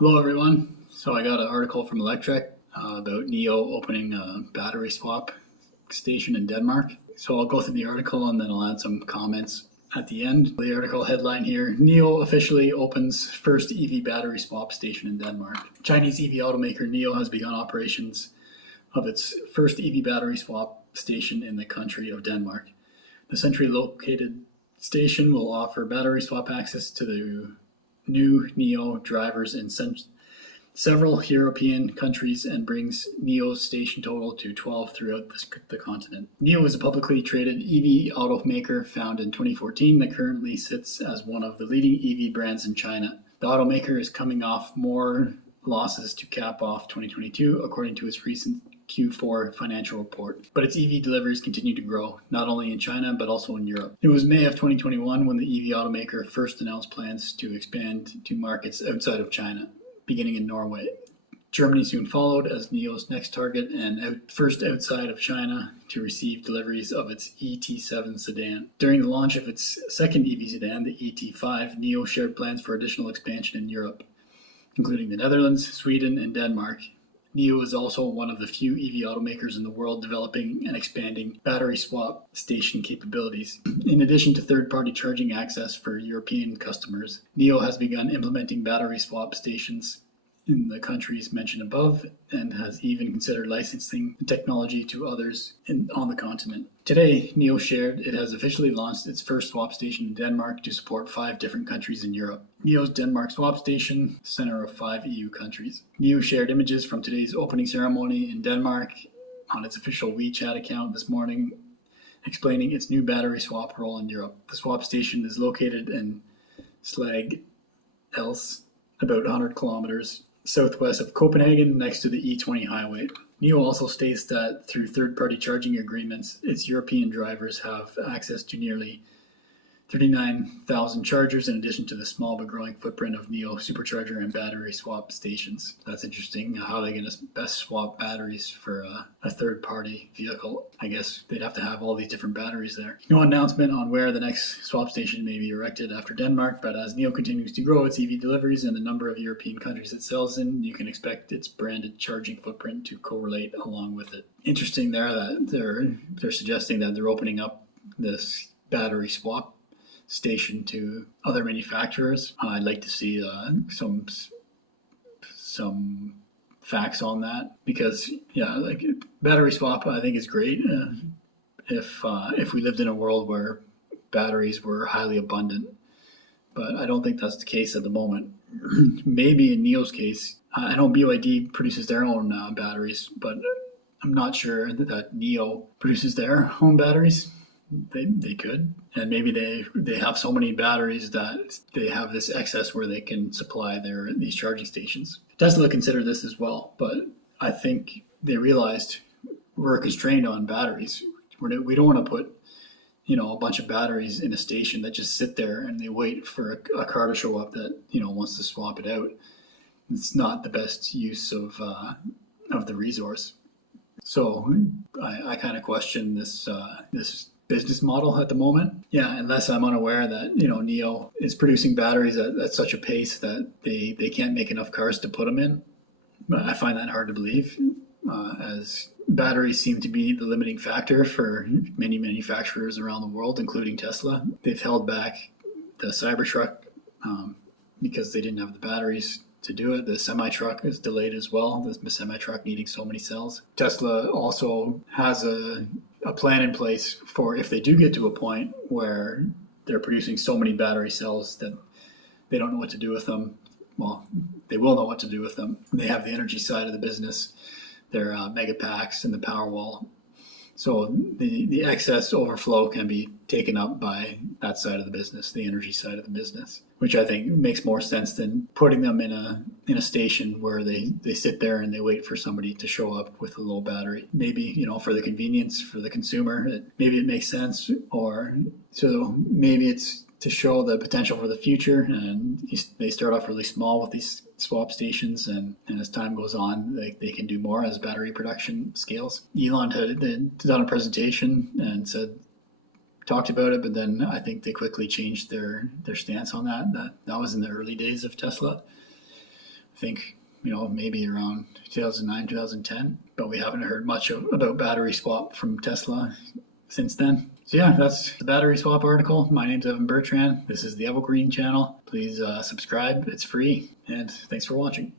Hello, everyone. So I got an article from Elektrek about NEO opening a battery swap station in Denmark. So I'll go through the article and then I'll add some comments at the end. The article headline here: NEO officially opens first EV battery swap station in Denmark. Chinese EV automaker NEO has begun operations of its first EV battery swap station in the country of Denmark. The centrally located station will offer battery swap access to the new NEO drivers in several European countries and brings NEO's station total to 12 throughout the continent. NEO is a publicly traded EV automaker founded in 2014 that currently sits as one of the leading EV brands in China. The automaker is coming off more losses to cap off 2022, according to its recent Q4 financial report. But its EV deliveries continue to grow, not only in China, but also in Europe. It was May of 2021 when the EV automaker first announced plans to expand to markets outside of China, beginning in Norway. Germany soon followed as NEO's next target and first outside of China to receive deliveries of its ET7 sedan. During the launch of its second EV sedan, the ET5, NEO shared plans for additional expansion in Europe, including the Netherlands, Sweden, and Denmark. NEO is also one of the few EV automakers in the world developing and expanding battery swap station capabilities. In addition to third-party charging access for European customers, NEO has begun implementing battery swap stations in the countries mentioned above and has even considered licensing the technology to others on the continent. Today, NEO shared it has officially launched its first swap station in Denmark to support 5 different countries in Europe. NEO's Denmark swap station, center of 5 EU countries. NEO shared images from today's opening ceremony in Denmark on its official WeChat account this morning, explaining its new battery swap role in Europe. The swap station is located in Slag Else, about 100 kilometers southwest of Copenhagen, next to the E20 highway. NEO also states that through third-party charging agreements, its European drivers have access to nearly 39,000 chargers in addition to the small but growing footprint of NEO supercharger and battery swap stations. That's interesting. How are they going to best swap batteries for a third-party vehicle? I guess they'd have to have all these different batteries there. No announcement on where the next swap station may be erected after Denmark, but as NEO continues to grow its EV deliveries and the number of European countries it sells in, you can expect its branded charging footprint to correlate along with it. Interesting there that they're suggesting that they're opening up this battery swap station to other manufacturers. I'd like to see some facts on that, because like battery swap I think is great if we lived in a world where batteries were highly abundant, but I don't think that's the case at the moment. Maybe in NEO's case, I know BYD produces their own batteries, but I'm not sure that NEO produces their own batteries. They could, and maybe they have so many batteries that they have this excess where they can supply these charging stations. Tesla considered this as well, but I think they realized we're constrained on batteries. We don't want to put a bunch of batteries in a station that just sit there and they wait for a car to show up that wants to swap it out. It's not the best use of the resource. So I kind of question this business model at the moment. Yeah, unless I'm unaware that NEO is producing batteries at such a pace that they can't make enough cars to put them in. But I find that hard to believe, as batteries seem to be the limiting factor for many manufacturers around the world, including Tesla. They've held back the Cybertruck because they didn't have the batteries to do it. The semi-truck is delayed as well, the semi-truck needing so many cells. Tesla also has a plan in place for if they do get to a point where they're producing so many battery cells that they don't know what to do with them. Well, they will know what to do with them. They have the energy side of the business, their Megapacks and the Powerwall. So the excess overflow can be taken up by that side of the business, the energy side of the business, which I think makes more sense than putting them in a station where they sit there and they wait for somebody to show up with a low battery. Maybe, for the convenience for the consumer, maybe it makes sense, or so maybe it's to show the potential for the future, and they start off really small with these swap stations, and as time goes on, they can do more as battery production scales. Elon had done a presentation and talked about it, but then I think they quickly changed their stance on that. That was in the early days of Tesla. I think, maybe around 2009, 2010, but we haven't heard much about battery swap from Tesla since then. So yeah, that's the battery swap article. My name's Evan Bertrand. This is the Evergreen channel. Please subscribe. It's free. And thanks for watching.